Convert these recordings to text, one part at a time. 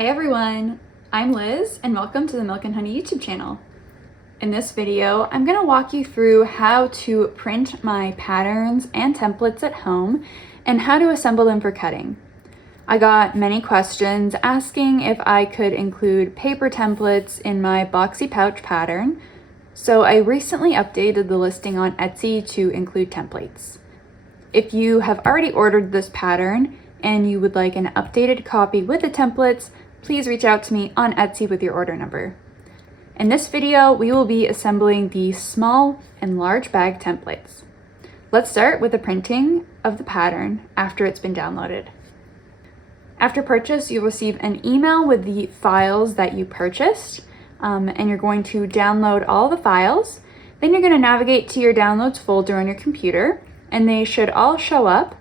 Hi everyone, I'm Liz and welcome to the Milk and Honey YouTube channel. In this video, I'm going to walk you through how to print my patterns and templates at home and how to assemble them for cutting. I got many questions asking if I could include paper templates in my boxy pouch pattern, so I recently updated the listing on Etsy to include templates. If you have already ordered this pattern and you would like an updated copy with the templates, please reach out to me on Etsy with your order number. In this video, we will be assembling the small and large bag templates. Let's start with the printing of the pattern after it's been downloaded. After purchase, you'll receive an email with the files that you purchased, and you're going to download all the files. Then you're going to navigate to your downloads folder on your computer, and they should all show up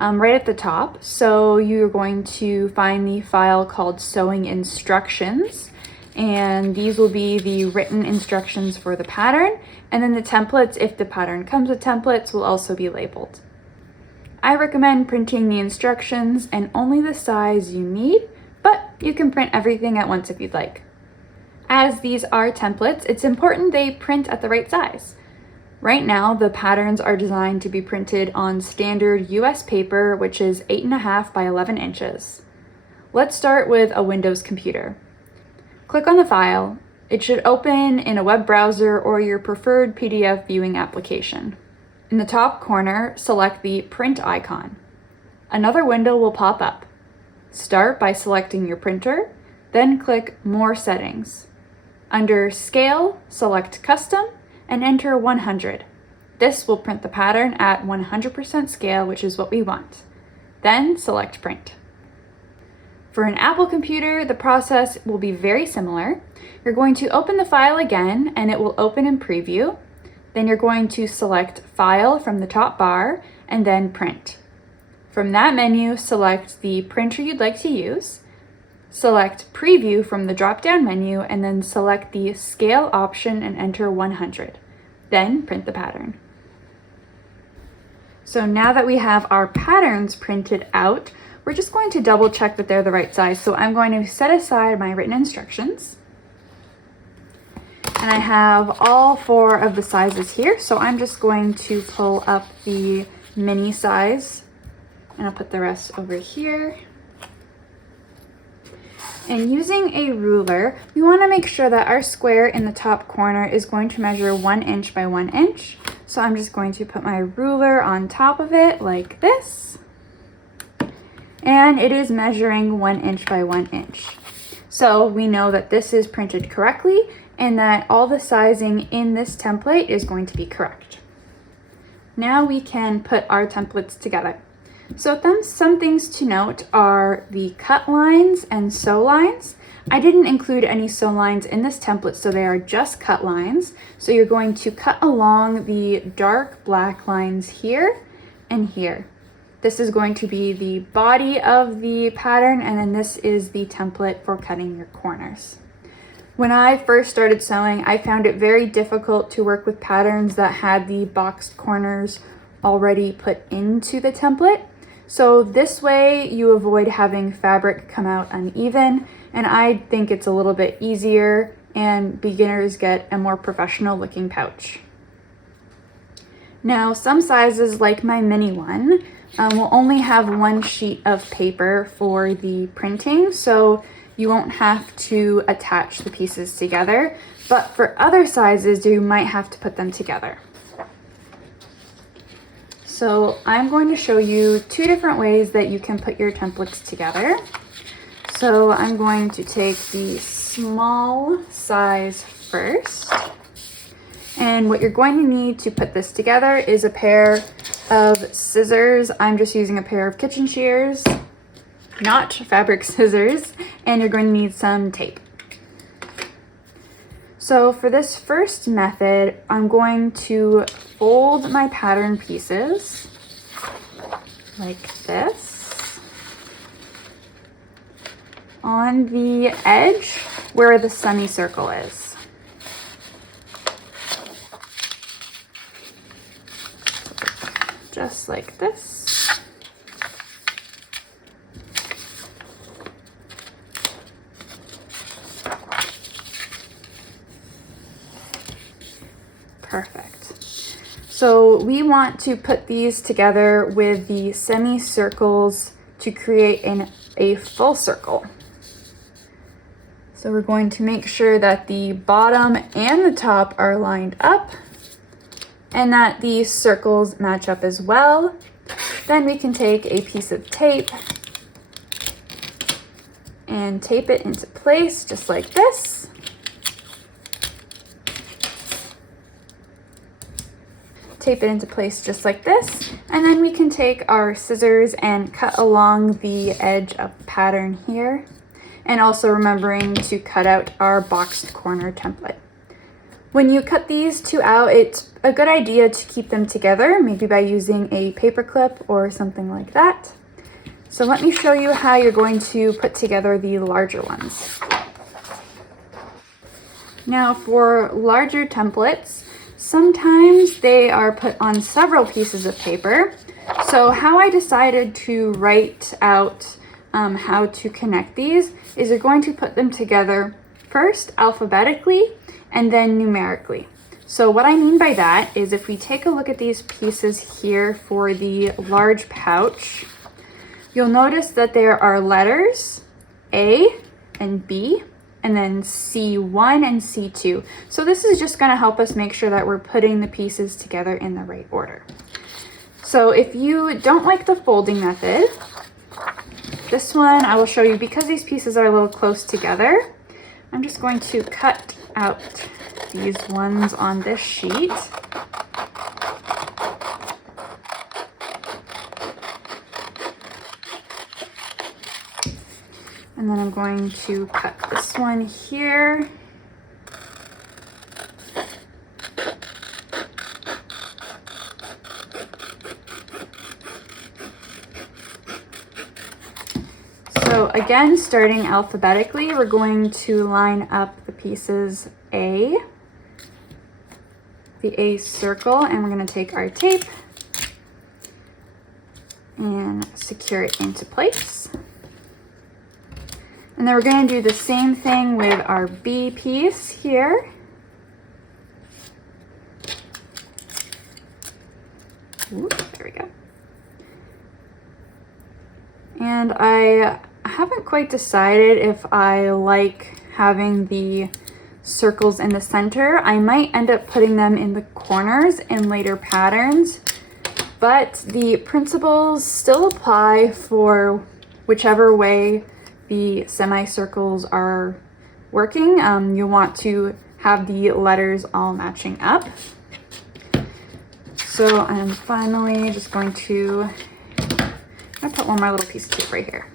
right at the top. So you're going to find the file called Sewing Instructions, and these will be the written instructions for the pattern, and then the templates, if the pattern comes with templates, will also be labeled. I recommend printing the instructions and only the size you need, but you can print everything at once if you'd like. As these are templates, it's important they print at the right size. Right now, the patterns are designed to be printed on standard US paper, which is 8.5 by 11 inches. Let's start with a Windows computer. Click on the file. It should open in a web browser or your preferred PDF viewing application. In the top corner, select the print icon. Another window will pop up. Start by selecting your printer, then click More Settings. Under Scale, select Custom, and enter 100. This will print the pattern at 100% scale, which is what we want. Then select Print. For an Apple computer, the process will be very similar. You're going to open the file again, and it will open in Preview. Then you're going to select File from the top bar, and then Print. From that menu, select the printer you'd like to use. Select Preview from the drop-down menu, and then select the Scale option and enter 100. Then print the pattern. So now that we have our patterns printed out, we're just going to double check that they're the right size. So I'm going to set aside my written instructions. And I have all 4 of the sizes here. So I'm just going to pull up the mini size, and I'll put the rest over here. And using a ruler, we want to make sure that our square in the top corner is going to measure 1 inch by 1 inch. So I'm just going to put my ruler on top of it like this. And it is measuring 1 inch by 1 inch. So we know that this is printed correctly and that all the sizing in this template is going to be correct. Now we can put our templates together. So some things to note are the cut lines and sew lines. I didn't include any sew lines in this template, so they are just cut lines. So you're going to cut along the dark black lines here and here. This is going to be the body of the pattern, and then this is the template for cutting your corners. When I first started sewing, I found it very difficult to work with patterns that had the boxed corners already put into the template. So this way you avoid having fabric come out uneven, and I think it's a little bit easier and beginners get a more professional looking pouch. Now some sizes, like my mini one, will only have 1 sheet of paper for the printing, so you won't have to attach the pieces together, but for other sizes you might have to put them together. So I'm going to show you 2 different ways that you can put your templates together. So I'm going to take the small size first. And what you're going to need to put this together is a pair of scissors. I'm just using a pair of kitchen shears, not fabric scissors, and you're going to need some tape. So for this first method, I'm going to fold my pattern pieces like this on the edge where the semicircle is. Just like this. Perfect. So we want to put these together with the semicircles to create a full circle. So we're going to make sure that the bottom and the top are lined up and that the circles match up as well. Then we can take a piece of tape and tape it into place just like this. Tape it into place just like this. And then we can take our scissors and cut along the edge of the pattern here. And also remembering to cut out our boxed corner template. When you cut these two out, it's a good idea to keep them together, maybe by using a paper clip or something like that. So let me show you how you're going to put together the larger ones. Now for larger templates, sometimes they are put on several pieces of paper. So how I decided to write out how to connect these is you're going to put them together first alphabetically and then numerically. So what I mean by that is if we take a look at these pieces here for the large pouch, you'll notice that there are letters A and B and then C1 and C2. So this is just going to help us make sure that we're putting the pieces together in the right order. So if you don't like the folding method, this one I will show you because these pieces are a little close together. I'm just going to cut out these ones on this sheet. And then I'm going to cut this one here. So again, starting alphabetically, we're going to line up the pieces A, the A circle, and we're going to take our tape and secure it into place. And then we're going to do the same thing with our B piece here. Ooh, there we go. And I haven't quite decided if I like having the circles in the center. I might end up putting them in the corners in later patterns, but the principles still apply for whichever way the semicircles are working. You want to have the letters all matching up. So I'm finally just going to put one more little piece of tape right here.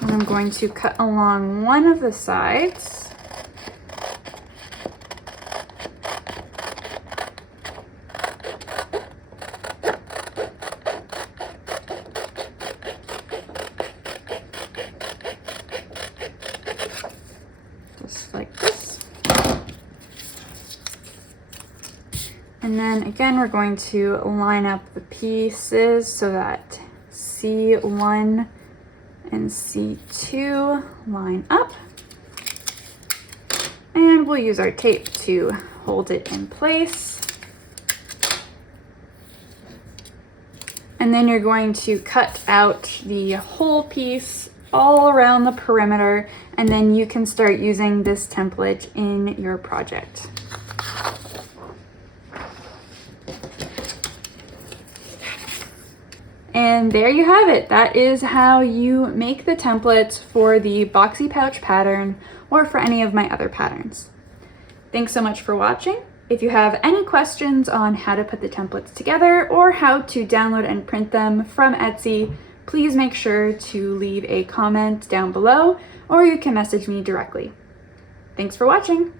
And I'm going to cut along one of the sides. Just like this. And then again, we're going to line up the pieces so that C1 and C2 line up. And we'll use our tape to hold it in place. And then you're going to cut out the whole piece all around the perimeter, and then you can start using this template in your project. And there you have it. That is how you make the templates for the boxy pouch pattern or for any of my other patterns. Thanks so much for watching. If you have any questions on how to put the templates together or how to download and print them from Etsy, please make sure to leave a comment down below, or you can message me directly. Thanks for watching.